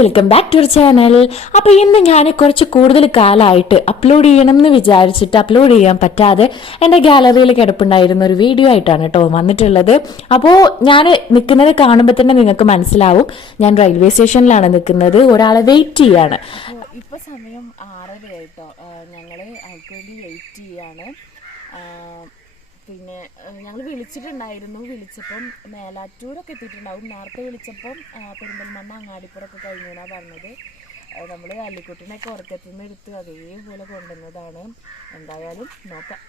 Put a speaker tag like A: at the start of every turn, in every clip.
A: Welcome back to channel അപ്പോൾ ഇന്ന് ഞാൻ കുറച്ച് കൂടുതൽ കാലമായിട്ട് അപ്ലോഡ് ചെയ്യണം എന്ന് വിചാരിച്ചിട്ട് അപ്ലോഡ് ചെയ്യാൻ പറ്റാതെ എന്റെ ഗാലറിയിൽ കിടപ്പുണ്ടായിരുന്ന ഒരു വീഡിയോ ആയിട്ടാണ് കേട്ടോ വന്നിട്ടുള്ളത്. അപ്പോൾ ഞാൻ നിൽക്കുന്നത് കാണുമ്പോൾ തന്നെ നിങ്ങൾക്ക് മനസ്സിലാവും. ഞാൻ റെയിൽവേ സ്റ്റേഷനിലാണ് നിൽക്കുന്നത് ഒരാളെ വെയിറ്റ് ചെയ്യാണ്.
B: ഇപ്പൊ സമയം ആറരയായിട്ടോ ഞങ്ങൾ അയാൾക്ക് വേണ്ടി വെയിറ്റ് ചെയ്യാണ്. പിന്നെ ഞങ്ങൾ വിളിച്ചിട്ടുണ്ടായിരുന്നു. വിളിച്ചപ്പം മേലാറ്റൂരൊക്കെ എത്തിയിട്ടുണ്ടാവും. നേരത്തെ വിളിച്ചപ്പം പെരുമ്പൽമണ്ണ അങ്ങാടിപ്പുറമൊക്കെ കഴിഞ്ഞു എന്നാണ് പറഞ്ഞത്. നമ്മൾ അല്ലിക്കുട്ടിനെയൊക്കെ ഉറക്കത്തുനിന്ന് എടുത്ത് അതേപോലെ കൊണ്ടുവന്നതാണ്. എന്തായാലും നോക്കാം.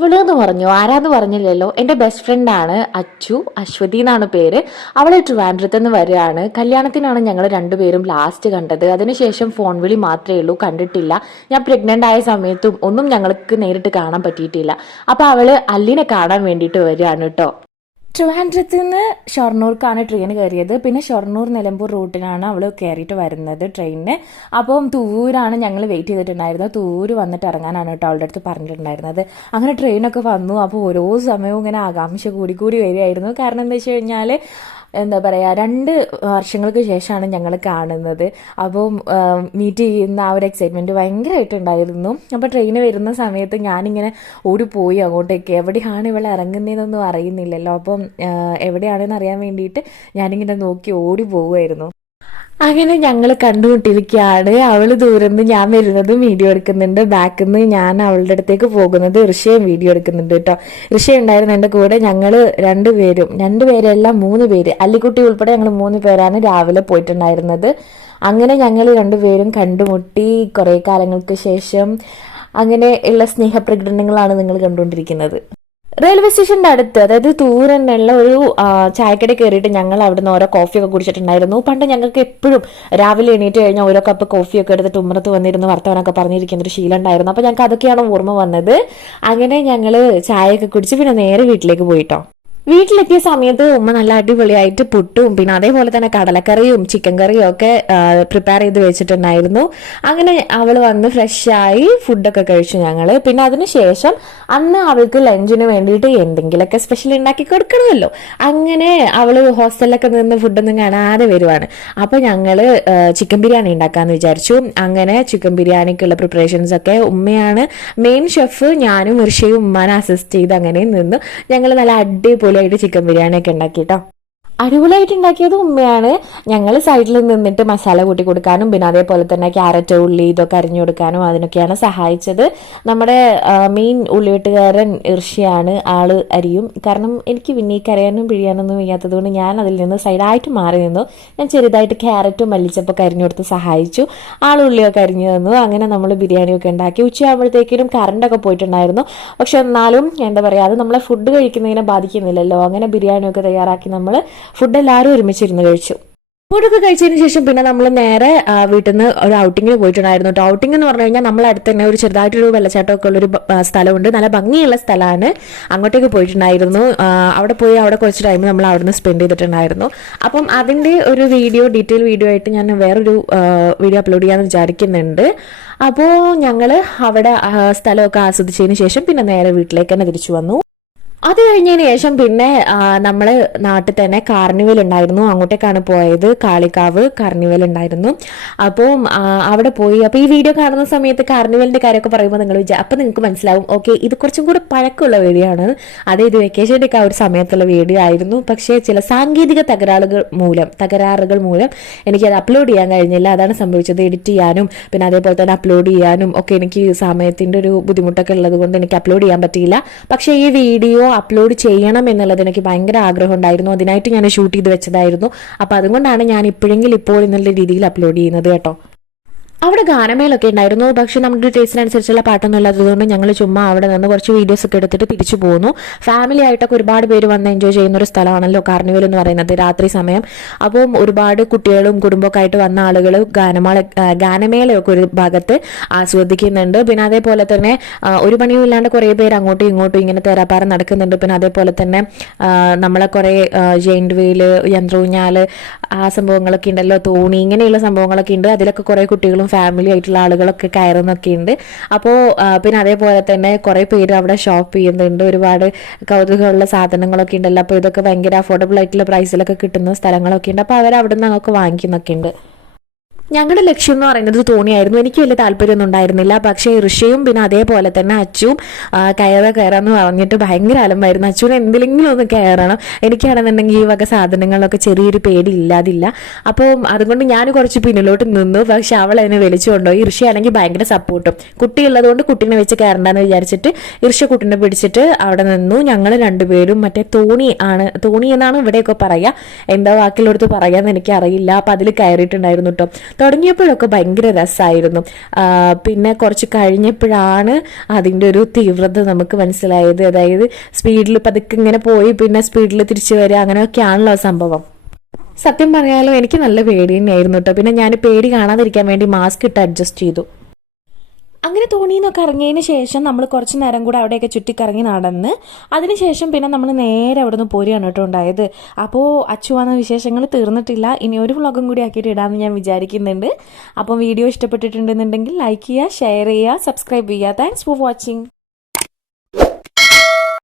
A: അവൾ എന്ന് പറഞ്ഞു. ആരാന്ന് പറഞ്ഞില്ലല്ലോ. എന്റെ ബെസ്റ്റ് ഫ്രണ്ട് ആണ് അച്ചു അശ്വതി എന്നാണ് പേര്. അവൾ ട്രിവാൻഡ്രത്ത് നിന്ന് വരികയാണ്. കല്യാണത്തിനാണ് ഞങ്ങൾ രണ്ടുപേരും ലാസ്റ്റ് കണ്ടത്. അതിനുശേഷം ഫോൺ വിളി മാത്രമേ ഉള്ളൂ. കണ്ടിട്ടില്ല. ഞാൻ പ്രഗ്നന്റ് ആയ സമയത്തും ഒന്നും ഞങ്ങൾക്ക് നേരിട്ട് കാണാൻ പറ്റിയിട്ടില്ല. അപ്പോൾ അവൾ അല്ലിനെ കാണാൻ വേണ്ടിയിട്ട് വരികയാണ് കേട്ടോ ട്രിവാൻഡ്രത്ത് നിന്ന് ഷൊർണൂർക്കാണ് ട്രെയിൻ കയറിയത്. പിന്നെ ഷൊർണൂർ നിലമ്പൂർ റൂട്ടിനാണ് അവൾ കയറിയിട്ട് വരുന്നത് ട്രെയിനിന്. അപ്പം തൂരാണ് ഞങ്ങൾ വെയിറ്റ് ചെയ്തിട്ടുണ്ടായിരുന്നത്. തൂര് വന്നിട്ട് ഇറങ്ങാനാണ് കേട്ടോ അവളുടെ അടുത്ത് പറഞ്ഞിട്ടുണ്ടായിരുന്നത്. അങ്ങനെ ട്രെയിനൊക്കെ വന്നു. അപ്പോൾ ഓരോ സമയവും ഇങ്ങനെ ആകാംക്ഷ കൂടി കൂടി വരികയായിരുന്നു. കാരണം എന്താ വെച്ച് കഴിഞ്ഞാൽ എന്താ പറയുക രണ്ട് വർഷങ്ങൾക്ക് ശേഷമാണ് ഞങ്ങൾ കാണുന്നത്. അപ്പോൾ മീറ്റ് ചെയ്യുന്ന ആ ഒരു എക്സൈറ്റ്മെന്റ് ഭയങ്കരമായിട്ടുണ്ടായിരുന്നു. അപ്പോൾ ട്രെയിൻ വരുന്ന സമയത്ത് ഞാനിങ്ങനെ ഓടിപ്പോയി അങ്ങോട്ടേക്ക്. എവിടെയാണ് ഇവളെ ഇറങ്ങുന്നതെന്നൊന്നും അറിയുന്നില്ലല്ലോ. അപ്പം എവിടെയാണെന്ന് അറിയാൻ വേണ്ടിയിട്ട് ഞാനിങ്ങനെ നോക്കി ഓടി പോവുമായിരുന്നു. അങ്ങനെ ഞങ്ങൾ കണ്ടുമുട്ടിയിരിക്കുകയാണ്. അവൾ ദൂരന്ന് ഞാൻ വരുന്നതും വീഡിയോ എടുക്കുന്നുണ്ട്. ബാക്കിൽ നിന്ന് ഞാൻ അവളുടെ അടുത്തേക്ക് പോകുന്നത് ഋഷയും വീഡിയോ എടുക്കുന്നുണ്ട് കേട്ടോ. ഋഷ ഉണ്ടായിരുന്നു എന്റെ കൂടെ. ഞങ്ങൾ രണ്ടുപേരും രണ്ടുപേരല്ല മൂന്ന് പേര്. അല്ലിക്കുട്ടി ഉൾപ്പെടെ ഞങ്ങൾ മൂന്ന് പേരാണ് രാവിലെ പോയിട്ടുണ്ടായിരുന്നത്. അങ്ങനെ ഞങ്ങൾ രണ്ടുപേരും കണ്ടുമുട്ടി കുറേ കാലങ്ങൾക്ക് ശേഷം അങ്ങനെ ഉള്ള സ്നേഹപ്രകടനങ്ങളാണ് നിങ്ങൾ കണ്ടുകൊണ്ടിരിക്കുന്നത്. റെയിൽവേ സ്റ്റേഷന്റെ അടുത്ത് അതായത് തൂരന്നുള്ള ഒരു ചായക്കട കയറിയിട്ട് ഞങ്ങൾ അവിടെ അവിടുന്ന് ഓരോ കോഫിയൊക്കെ കുടിച്ചിട്ടുണ്ടായിരുന്നു. പണ്ട് ഞങ്ങൾക്ക് എപ്പോഴും രാവിലെ എണീറ്റ് കഴിഞ്ഞാൽ ഓരോ കപ്പ് കോഫിയൊക്കെ എടുത്തിട്ട് ഉമ്മറത്ത് വന്നിരുന്ന് വർത്തമാനമൊക്കെ പറഞ്ഞിരിക്കുന്ന ഒരു ശീലം ഉണ്ടായിരുന്നു. അപ്പോൾ ഞങ്ങൾക്ക് അതൊക്കെയാണ് ഓർമ്മ വന്നത്. അങ്ങനെ ഞങ്ങൾ ചായയൊക്കെ കുടിച്ച് പിന്നെ നേരെ വീട്ടിലേക്ക് പോയിട്ടോ. വീട്ടിലെത്തിയ സമയത്ത് ഉമ്മ നല്ല അടിപൊളിയായിട്ട് പുട്ടും പിന്നെ അതേപോലെ തന്നെ കടലക്കറിയും ചിക്കൻ കറിയും ഒക്കെ പ്രിപ്പയർ ചെയ്ത് വെച്ചിട്ടുണ്ടായിരുന്നു. അങ്ങനെ അവൾ വന്ന് ഫ്രഷായി ഫുഡൊക്കെ കഴിച്ചു ഞങ്ങൾ പിന്നെ അതിനുശേഷം അന്ന് അവൾക്ക് ലഞ്ചിന് വേണ്ടിയിട്ട് എന്തെങ്കിലുമൊക്കെ സ്പെഷ്യൽ ഉണ്ടാക്കി കൊടുക്കണമല്ലോ. അങ്ങനെ അവൾ ഹോസ്റ്റലിലൊക്കെ നിന്ന് ഫുഡൊന്നും കാണാതെ വരുവാണ്. അപ്പോൾ ഞങ്ങൾ ചിക്കൻ ബിരിയാണി ഉണ്ടാക്കാമെന്ന് വിചാരിച്ചു. അങ്ങനെ ചിക്കൻ ബിരിയാണിക്കുള്ള പ്രിപ്പറേഷൻസ് ഒക്കെ ഉമ്മയാണ് മെയിൻ ഷെഫ് ഞാനും ഋഷിയും ഉമ്മാനെ അസിസ്റ്റ് ചെയ്ത് അങ്ങനെ നിന്ന് ഞങ്ങൾ നല്ല അടിപൊളിയായിട്ട് ചിക്കൻ ബിരിയാണി ഒക്കെ ഉണ്ടാക്കി കേട്ടോ അടിപൊളിയായിട്ട് ഉണ്ടാക്കിയത് ഉമ്മയാണ് ഞങ്ങൾ സൈഡിൽ നിന്നിട്ട് മസാല കൂട്ടി കൊടുക്കാനും പിന്നെ അതേപോലെ തന്നെ ക്യാരറ്റ് ഉള്ളി ഇതൊക്കെ അരിഞ്ഞു കൊടുക്കാനും അതിനൊക്കെയാണ് സഹായിച്ചത്. നമ്മുടെ മെയിൻ ഉള്ളിവെട്ടുകാരൻ ഇർഷിയാണ് ആൾ അരിയും. കാരണം എനിക്ക് പിന്നെ ഈ കരയാനും പിഴിയാനൊന്നും വയ്യാത്തത് കൊണ്ട് ഞാൻ അതിൽ നിന്ന് സൈഡായിട്ട് മാറി നിന്നു. ഞാൻ ചെറുതായിട്ട് ക്യാരറ്റും മല്ലിച്ചപ്പൊക്കെ അരിഞ്ഞു കൊടുത്ത് സഹായിച്ചു. ആൾ ഉള്ളിയൊക്കെ അരിഞ്ഞു തന്നു. അങ്ങനെ നമ്മൾ ബിരിയാണിയൊക്കെ ഉണ്ടാക്കി. ഉച്ചയാകുമ്പോഴത്തേക്കിനും കറണ്ടൊക്കെ പോയിട്ടുണ്ടായിരുന്നു. പക്ഷെ എന്നാലും എന്താ പറയുക അത് നമ്മളെ ഫുഡ് കഴിക്കുന്നതിനെ ബാധിക്കുന്നില്ലല്ലോ. അങ്ങനെ ബിരിയാണിയൊക്കെ തയ്യാറാക്കി നമ്മൾ ഫുഡ് എല്ലാവരും ഒരുമിച്ചിരുന്ന് കഴിച്ചു. ഫുഡൊക്കെ കഴിച്ചതിന് ശേഷം പിന്നെ നമ്മൾ നേരെ വീട്ടിൽ നിന്ന് ഒരു ഔട്ടിങ്ങിന് പോയിട്ടുണ്ടായിരുന്നു കേട്ടോ ഔട്ടിംഗ് എന്ന് പറഞ്ഞു കഴിഞ്ഞാൽ നമ്മൾ അടുത്ത് തന്നെ ഒരു ചെറുതായിട്ടൊരു വെള്ളച്ചാട്ടമൊക്കെ ഉള്ളൊരു സ്ഥലമുണ്ട്. നല്ല ഭംഗിയുള്ള സ്ഥലമാണ്. അങ്ങോട്ടേക്ക് പോയിട്ടുണ്ടായിരുന്നു. അവിടെ പോയി അവിടെ കുറച്ച് ടൈം നമ്മൾ അവിടെ നിന്ന് സ്പെൻഡ് ചെയ്തിട്ടുണ്ടായിരുന്നു. അപ്പം അതിന്റെ ഒരു വീഡിയോ ഡീറ്റെയിൽ വീഡിയോ ആയിട്ട് ഞാൻ വേറൊരു വീഡിയോ അപ്ലോഡ് ചെയ്യാമെന്ന് വിചാരിക്കുന്നുണ്ട്. അപ്പോൾ ഞങ്ങൾ അവിടെ സ്ഥലമൊക്കെ ആസ്വദിച്ചതിന് ശേഷം പിന്നെ നേരെ വീട്ടിലേക്ക് തന്നെ തിരിച്ചു വന്നു. അത് കഴിഞ്ഞതിന് ശേഷം പിന്നെ നമ്മൾ നാട്ടിൽ തന്നെ കാർണിവൽ ഉണ്ടായിരുന്നു. അങ്ങോട്ടേക്കാണ് പോയത്. കാളിക്കാവ് കാർണിവൽ ഉണ്ടായിരുന്നു. അപ്പോൾ അവിടെ പോയി. അപ്പോൾ ഈ വീഡിയോ കാണുന്ന സമയത്ത് കാർണിവലിന്റെ കാര്യമൊക്കെ പറയുമ്പോൾ നിങ്ങൾ വിചാരിച്ചു അപ്പോൾ നിങ്ങൾക്ക് മനസ്സിലാവും. ഓക്കെ ഇത് കുറച്ചും കൂടി പഴക്കമുള്ള വീഡിയോ ആണ്. അതെ ഇത് വെക്കേഷന്റെ ഒക്കെ ആ ഒരു സമയത്തുള്ള വീഡിയോ ആയിരുന്നു. പക്ഷേ ചില സാങ്കേതിക തകരാറുകൾ മൂലം തകരാറുകൾ മൂലം എനിക്കത് അപ്ലോഡ് ചെയ്യാൻ കഴിഞ്ഞില്ല. അതാണ് സംഭവിച്ചത്. എഡിറ്റ് ചെയ്യാനും പിന്നെ അതേപോലെ തന്നെ അപ്ലോഡ് ചെയ്യാനും ഒക്കെ എനിക്ക് സമയത്തിന്റെ ഒരു ബുദ്ധിമുട്ടൊക്കെ ഉള്ളത് കൊണ്ട് എനിക്ക് അപ്ലോഡ് ചെയ്യാൻ പറ്റിയില്ല. പക്ഷേ ഈ വീഡിയോ അപ്ലോഡ് ചെയ്യണം എന്നുള്ളത് എനിക്ക് ഭയങ്കര ആഗ്രഹം ഉണ്ടായിരുന്നു അതിനായിട്ട് ഞാൻ ഷൂട്ട് ചെയ്ത് വെച്ചതായിരുന്നു. അപ്പോൾ അതുകൊണ്ടാണ് ഞാൻ ഇപ്പോഴെങ്കിലും ഇപ്പോൾ എന്നുള്ള രീതിയിൽ അപ്ലോഡ് ചെയ്യുന്നത് കേട്ടോ. അവിടെ ഗാനമേളൊക്കെ ഉണ്ടായിരുന്നു. പക്ഷെ നമ്മുടെ ടേസ്റ്റിനനുസരിച്ചുള്ള പാട്ടൊന്നും ഇല്ലാത്തതുകൊണ്ട് ഞങ്ങൾ ചുമ്മാ അവിടെ നിന്ന് കുറച്ച് വീഡിയോസ് ഒക്കെ എടുത്തിട്ട് തിരിച്ചു പോന്നു. ഫാമിലി ആയിട്ടൊക്കെ ഒരുപാട് പേര് വന്ന് എൻജോയ് ചെയ്യുന്ന ഒരു സ്ഥലമാണല്ലോ കാർണിവൽ എന്ന് പറയുന്നത് രാത്രി സമയം. അപ്പോൾ ഒരുപാട് കുട്ടികളും കുടുംബമൊക്കെ ആയിട്ട് വന്ന ആളുകൾ ഗാനമേള ഗാനമേളയൊക്കെ ഒരു ഭാഗത്ത് ആസ്വദിക്കുന്നുണ്ട്. പിന്നെ അതേപോലെ തന്നെ ഒരു പണിയും ഇല്ലാണ്ട് കുറേ പേര് അങ്ങോട്ടും ഇങ്ങോട്ടും ഇങ്ങനെ തേരാപ്പാറ നടക്കുന്നുണ്ട്. പിന്നെ അതേപോലെ തന്നെ നമ്മളെ കുറേ ജെയിന്റ് വീൽ യന്ത്രൂഞ്ഞാൽ ആ സംഭവങ്ങളൊക്കെ ഉണ്ടല്ലോ തോണി ഇങ്ങനെയുള്ള സംഭവങ്ങളൊക്കെ ഉണ്ട്. അതിലൊക്കെ കുറേ കുട്ടികളും ഫാമിലി ആയിട്ടുള്ള ആളുകളൊക്കെ കയറുന്നൊക്കെ ഉണ്ട്. അപ്പോൾ പിന്നെ അതേപോലെ തന്നെ കുറേ പേര് അവിടെ ഷോപ്പ് ചെയ്യുന്നുണ്ട്. ഒരുപാട് കൗതുകമുള്ള സാധനങ്ങളൊക്കെ ഉണ്ടല്ലോ. അപ്പോൾ ഇതൊക്കെ ഭയങ്കര അഫോർഡബിൾ ആയിട്ടുള്ള പ്രൈസിലൊക്കെ കിട്ടുന്ന സ്ഥലങ്ങളൊക്കെ ഉണ്ട്. അപ്പോൾ അവർ അവിടെ നിന്ന് ഒക്കെ വാങ്ങിക്കുന്നൊക്കെ ഉണ്ട്. ഞങ്ങളുടെ ലക്ഷ്യം എന്ന് പറയുന്നത് തോണിയായിരുന്നു. എനിക്ക് വലിയ താല്പര്യമൊന്നും ഉണ്ടായിരുന്നില്ല. പക്ഷേ ഋഷിയും പിന്നെ അതേപോലെ തന്നെ അച്ചുവും കയറ കയറാന്ന് പറഞ്ഞിട്ട് ഭയങ്കര അലമ്പായിരുന്നു. അച്ചുവിന് എന്തെങ്കിലും ഒന്ന് കയറണം. എനിക്കാണെന്നുണ്ടെങ്കിൽ ഈ വക സാധനങ്ങളൊക്കെ ചെറിയൊരു പേടി ഇല്ലാതില്ല. അപ്പോൾ അതുകൊണ്ട് ഞാൻ കുറച്ച് പിന്നിലോട്ട് നിന്നു. പക്ഷെ അവൾ അതിനെ വലിച്ചു കൊണ്ടുപോയി. ഋഷിയാണെങ്കിൽ ഭയങ്കര സപ്പോർട്ടും. കുട്ടി ഉള്ളതുകൊണ്ട് കുട്ടീനെ വെച്ച് കയറണ്ടെന്ന് വിചാരിച്ചിട്ട് ഋഷ കുട്ടീനെ പിടിച്ചിട്ട് അവിടെ നിന്നു. ഞങ്ങൾ രണ്ടുപേരും മറ്റേ തോണി ആണ്. തോണി എന്നാണ് ഇവിടെയൊക്കെ പറയുക എന്താ വാക്കിലെടുത്ത് പറയാന്ന് എനിക്ക് അറിയില്ല അപ്പം അതിൽ കയറിയിട്ടുണ്ടായിരുന്നു കേട്ടോ തുടങ്ങിയപ്പോഴൊക്കെ ഭയങ്കര രസമായിരുന്നു പിന്നെ കുറച്ച് കഴിഞ്ഞപ്പോഴാണ് അതിന്റെ ഒരു തീവ്രത നമുക്ക് മനസ്സിലായത്. അതായത് സ്പീഡിൽ പതുക്കെ ഇങ്ങനെ പോയി പിന്നെ സ്പീഡിൽ തിരിച്ചു വരിക അങ്ങനെയൊക്കെയാണല്ലോ സംഭവം. സത്യം പറയാലോ എനിക്ക് നല്ല പേടി തന്നെയായിരുന്നു കേട്ടോ. പിന്നെ ഞാൻ പേടി കാണാതിരിക്കാൻ വേണ്ടി മാസ്ക് ഇട്ട് അഡ്ജസ്റ്റ് ചെയ്തു. അങ്ങനെ തോണിയിൽ നിന്നൊക്കെ ഇറങ്ങിയതിന് ശേഷം നമ്മൾ കുറച്ച് നേരം കൂടെ അവിടെയൊക്കെ ചുറ്റിക്കറങ്ങി നടന്ന് അതിനുശേഷം പിന്നെ നമ്മൾ നേരെ അവിടെ നിന്ന് പോരുകയാണ് കേട്ടോ ഉണ്ടായത്. അപ്പോൾ അച്ചു വന്ന വിശേഷങ്ങൾ തീർന്നിട്ടില്ല. ഇനി ഒരു വ്ളോഗും കൂടി ആക്കിയിട്ട് ഇടാമെന്ന് ഞാൻ വിചാരിക്കുന്നുണ്ട്. അപ്പം വീഡിയോ ഇഷ്ടപ്പെട്ടിട്ടുണ്ടെന്നുണ്ടെങ്കിൽ ലൈക്ക് ചെയ്യുക ഷെയർ ചെയ്യുക സബ്സ്ക്രൈബ് ചെയ്യുക. Thanks for watching